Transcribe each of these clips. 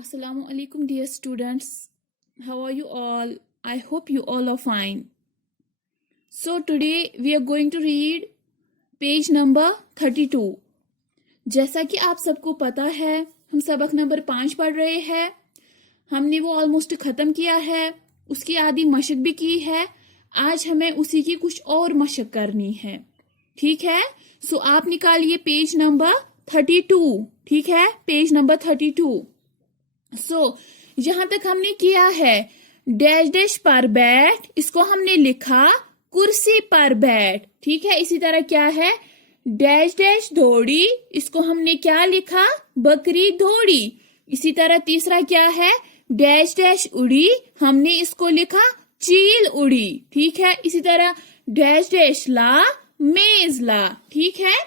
Assalamu alaikum, dear students. How are you all? I hope you all are fine. So today we are going to read page number 32. जैसा कि आप सबको पता है, हम सबक नंबर 5 पढ़ रहे हैं. हमने वो ऑलमोस्ट ख़त्म किया है, उसकी आधी मशक भी की है. आज हमें उसी की कुछ और मशक करनी है. ठीक है? सो आप निकालिए पेज नंबर 32. ठीक है? Page number 32. यहां तक हमने किया है डैश डैश पर बैठ, इसको हमने लिखा कुर्सी पर बैठ. ठीक है? इसी तरह क्या है डैश डैश दौड़ी, इसको हमने क्या लिखा बकरी दौड़ी. इसी तरह तीसरा क्या है डैश डैश उड़ी, हमने इसको लिखा चील उड़ी. ठीक है? इसी तरह डैश डैश ला मेज ला. ठीक है?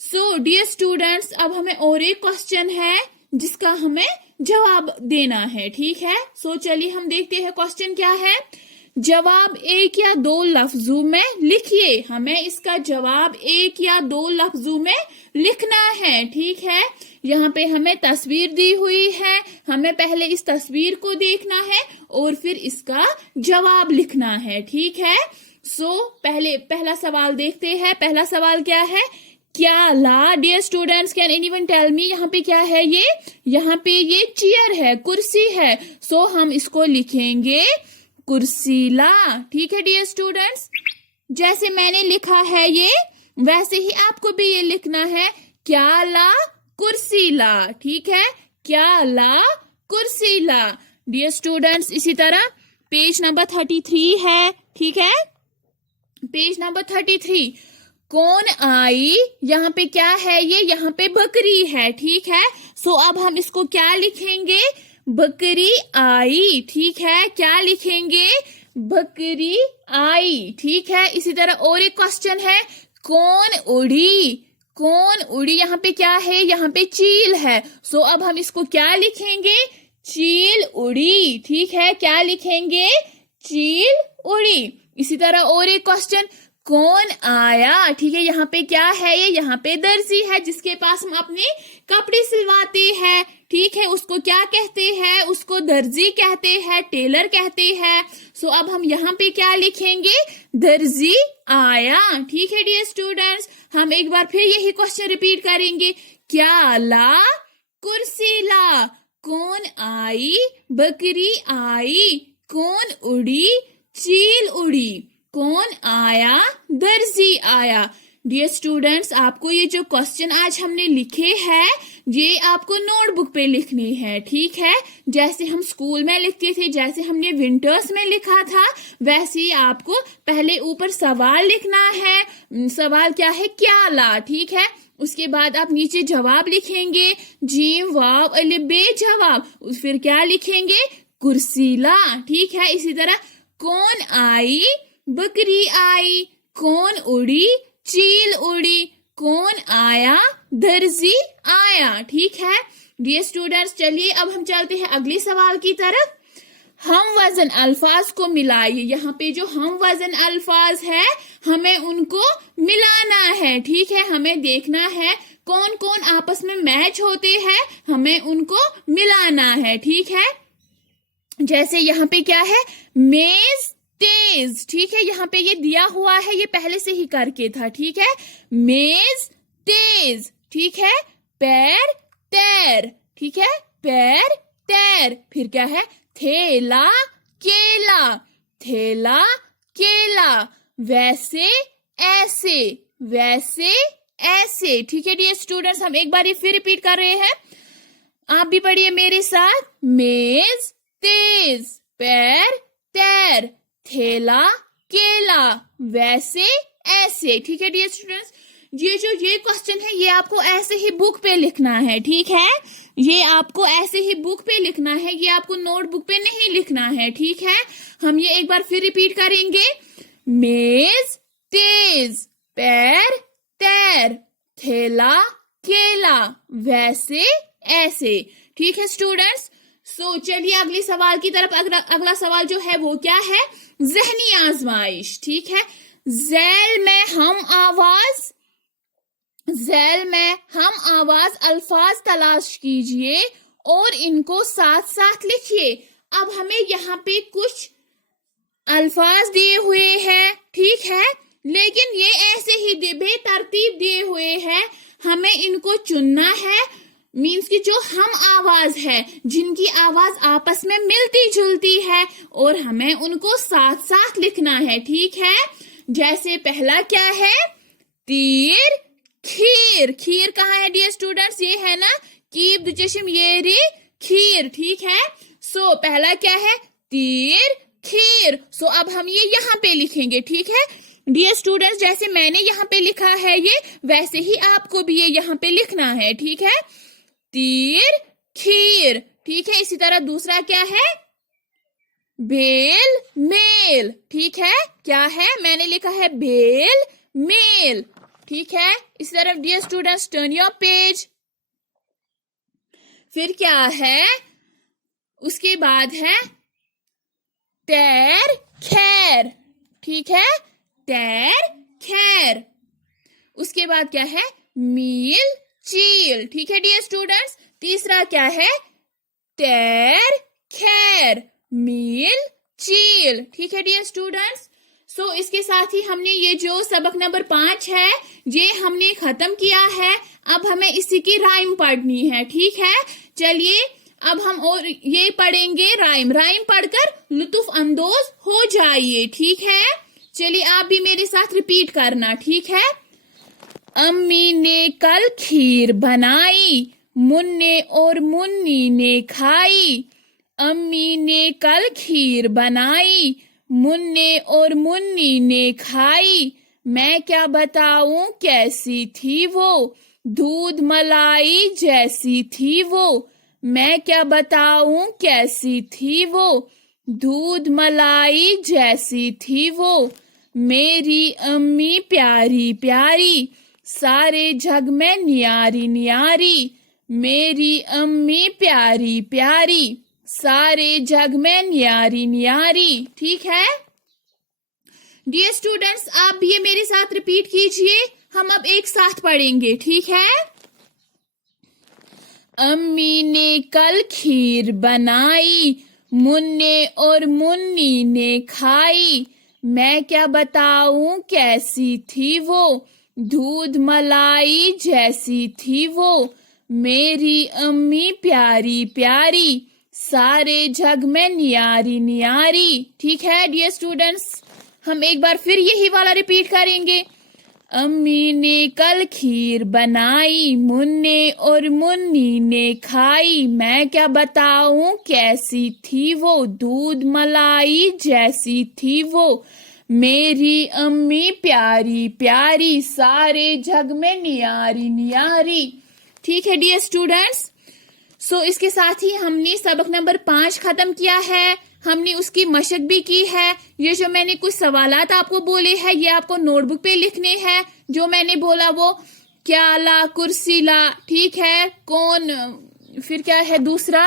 सो डियर स्टूडेंट्स, अब हमें और एक क्वेश्चन है जिसका हमें जवाब देना है. ठीक है? सो चलिए हम देखते हैं क्वेश्चन क्या है. जवाब एक या दो लफ्जों में लिखिए. हमें इसका जवाब एक या दो लफ्जों में लिखना है. ठीक है? यहाँ पे हमें तस्वीर दी हुई है, हमें पहले इस तस्वीर को देखना है और फिर इसका जवाब लिखना है. ठीक है? पहला सवाल देखते हैं. पहला सवाल क्या है क्या ला. Dear students, can anyone tell me यहाँ पे क्या है ये. यहाँ पे ये चेयर है, कुर्सी है. हम इसको लिखेंगे कुर्सी ला. ठीक है डियर स्टूडेंट्स, जैसे मैंने लिखा है ये वैसे ही आपको भी ये लिखना है क्या ला कुर्सी ला. ठीक है? क्या ला कुर्सी ला. डियर स्टूडेंट्स, इसी तरह पेज नंबर 33 है. ठीक है? पेज नंबर 33 कौन आई, यहाँ पे क्या है ये यहाँ पे बकरी है. ठीक है? अब हम इसको क्या लिखेंगे बकरी आई. ठीक है? क्या लिखेंगे बकरी आई. ठीक है? इसी तरह और एक क्वेश्चन है कौन उड़ी. कौन उड़ी, यहाँ पे क्या है यहाँ पे चील है. अब हम इसको क्या लिखेंगे चील उड़ी. ठीक है? क्या लिखेंगे चील उड़ी. इसी तरह और एक क्वेश्चन कौन आया. ठीक है? यहाँ पे क्या है ये यहाँ पे दर्जी है जिसके पास हम अपने कपड़े सिलवाते हैं. ठीक है? उसको क्या कहते हैं, उसको दर्जी कहते हैं, टेलर कहते हैं. अब हम यहाँ पे क्या लिखेंगे दर्जी आया. ठीक है डियर स्टूडेंट्स, हम एक बार फिर यही क्वेश्चन रिपीट करेंगे क्या ला कुर्सी ला. कौन आई बकरी आई. कौन उड़ी चील उड़ी. कौन आया दर्जी आया. डियर स्टूडेंट्स, आपको ये जो क्वेश्चन आज हमने लिखे हैं ये आपको नोटबुक पे लिखने हैं. ठीक है? जैसे हम स्कूल में लिखते थे, जैसे हमने विंटर्स में लिखा था, वैसे ही आपको पहले ऊपर सवाल लिखना है. सवाल क्या है क्या ला. ठीक है? उसके बाद आप नीचे जवाब लिखेंगे जीम वाव अलिफ बे जवाब. फिर क्या लिखेंगे कुर्सी ला. ठीक है? इसी तरह कौन आई बकरी आई. कौन उड़ी चील उड़ी. कौन आया दर्जी आया. ठीक है डियर स्टूडेंट्स, चलिए अब हम चलते हैं अगले सवाल की तरफ. हम वजन अल्फाज को मिलाइए. यहाँ पे जो हम वजन अल्फाज है हमें उनको मिलाना है. ठीक है? हमें देखना है कौन कौन आपस में मैच होते हैं, हमें उनको मिलाना है. ठीक है? जैसे यहाँ पे क्या है मेज तेज. ठीक है? यहाँ पे ये दिया हुआ है, ये पहले से ही करके था. ठीक है? मेज तेज. ठीक है? पैर तैर. ठीक है? पैर तैर. फिर क्या है थैला केला. थैला केला. वैसे ऐसे. वैसे ऐसे. ठीक है डियर स्टूडेंट्स, हम एक बार ये फिर रिपीट कर रहे हैं, आप भी पढ़िए मेरे साथ. मेज तेज पैर तैर थैला केला वैसे ऐसे. ठीक है डियर स्टूडेंट्स, ये क्वेश्चन है ये आपको ऐसे ही बुक पे लिखना है. ठीक है? ये आपको ऐसे ही बुक पे लिखना है, ये आपको नोटबुक पे नहीं लिखना है. ठीक है? हम ये एक बार फिर रिपीट करेंगे मेज तेज पैर तैर थैला केला वैसे ऐसे. ठीक है स्टूडेंट्स, चलिए अगले सवाल की तरफ. अगला सवाल जो है वो क्या है ज़हनी आजमाइश. ठीक है? झैल में हम आवाज. झैल में हम आवाज अल्फाज तलाश कीजिए और इनको साथ साथ लिखिए। अब हमें यहाँ पे कुछ अल्फाज दिए हुए हैं, ठीक है, लेकिन ये ऐसे ही बेतरतीब दिए हुए हैं, हमें इनको चुनना है। मीन्स कि जो हम आवाज है, जिनकी आवाज आपस में मिलती जुलती है, और हमें उनको साथ साथ लिखना है, ठीक है। जैसे पहला क्या है, तीर खीर। खीर कहाँ है डियर स्टूडेंट्स, ये है ना, कीब दुचेशम ये रे खीर, ठीक है। सो पहला क्या है, तीर खीर। सो अब हम ये यहाँ पे लिखेंगे, ठीक है डियर स्टूडेंट्स। जैसे मैंने यहाँ पे लिखा है ये, वैसे ही आपको भी ये यहाँ पे लिखना है, ठीक है, तीर खीर, ठीक है। इसी तरह दूसरा क्या है, बेल मेल, ठीक है। क्या है, मैंने लिखा है बेल मेल, ठीक है। इसी तरह dear students turn your page. फिर क्या है, उसके बाद है तैर खैर, ठीक है, तैर खैर। उसके बाद क्या है, मील चील, ठीक है डियर स्टूडेंट्स। तीसरा क्या है, तैर खैर मील चील, ठीक है डियर स्टूडेंट्स। सो इसके साथ ही हमने ये जो सबक नंबर 5 है, ये हमने खत्म किया है। अब हमें इसी की राइम पढ़नी है, ठीक है। चलिए अब हम और ये पढ़ेंगे राइम। राइम पढ़कर लुत्फ अंदोज हो जाइए, ठीक है। चलिए आप भी मेरे साथ रिपीट करना, ठीक है। अम्मी ने कल खीर बनाई, मुन्ने और मुन्नी ने खाई। अम्मी ने कल खीर बनाई, मुन्ने और मुन्नी ने खाई। मैं क्या बताऊं कैसी थी वो, दूध मलाई जैसी थी वो। मैं क्या बताऊं कैसी थी वो, दूध मलाई जैसी थी वो। मेरी अम्मी प्यारी प्यारी, सारे जग में न्यारी न्यारी। मेरी अम्मी प्यारी प्यारी, सारे जग में न्यारी न्यारी, ठीक है डियर स्टूडेंट्स। आप भी ये मेरे साथ रिपीट कीजिए, हम अब एक साथ पढ़ेंगे, ठीक है। अम्मी ने कल खीर बनाई, मुन्ने और मुन्नी ने खाई। मैं क्या बताऊं कैसी थी वो, दूध मलाई जैसी थी वो। मेरी अम्मी प्यारी प्यारी, सारे जग में न्यारी न्यारी, ठीक है डियर स्टूडेंट्स। हम एक बार फिर यही वाला रिपीट करेंगे। अम्मी ने कल खीर बनाई, मुन्ने और मुन्नी ने खाई। मैं क्या बताऊं कैसी थी वो, दूध मलाई जैसी थी वो। मेरी अम्मी प्यारी प्यारी, सारे जग में न्यारी न्यारी, ठीक है डियर स्टूडेंट्स। सो इसके साथ ही हमने सबक नंबर 5 खत्म किया है। हमने उसकी मशक भी की है। ये जो मैंने कुछ सवालात आपको बोले हैं, ये आपको नोटबुक पे लिखने हैं। जो मैंने बोला वो क्या ला कुर्सी ला, ठीक है। कौन, फिर क्या है दूसरा,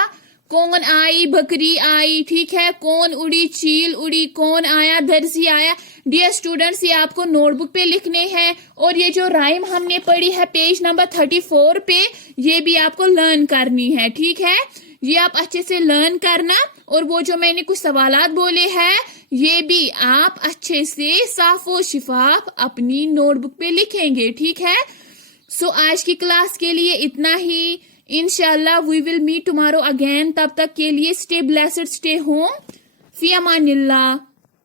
कौन आई बकरी आई, ठीक है। कौन उड़ी चील उड़ी, कौन आया दर्जी आया। डियर स्टूडेंट्स ये आपको नोटबुक पे लिखने हैं। और ये जो राइम हमने पढ़ी है पेज नंबर 34 पे, ये भी आपको लर्न करनी है, ठीक है। ये आप अच्छे से लर्न करना। और वो जो मैंने कुछ सवालात बोले हैं, ये भी आप अच्छे से साफो शिफाफ अपनी नोटबुक पे लिखेंगे, ठीक है। सो आज की क्लास के लिए इतना ही। इंशाल्लाह we will meet tomorrow again. तब तक के लिए स्टे ब्लेस्ड, स्टे होम, फी अमानिल्लाह।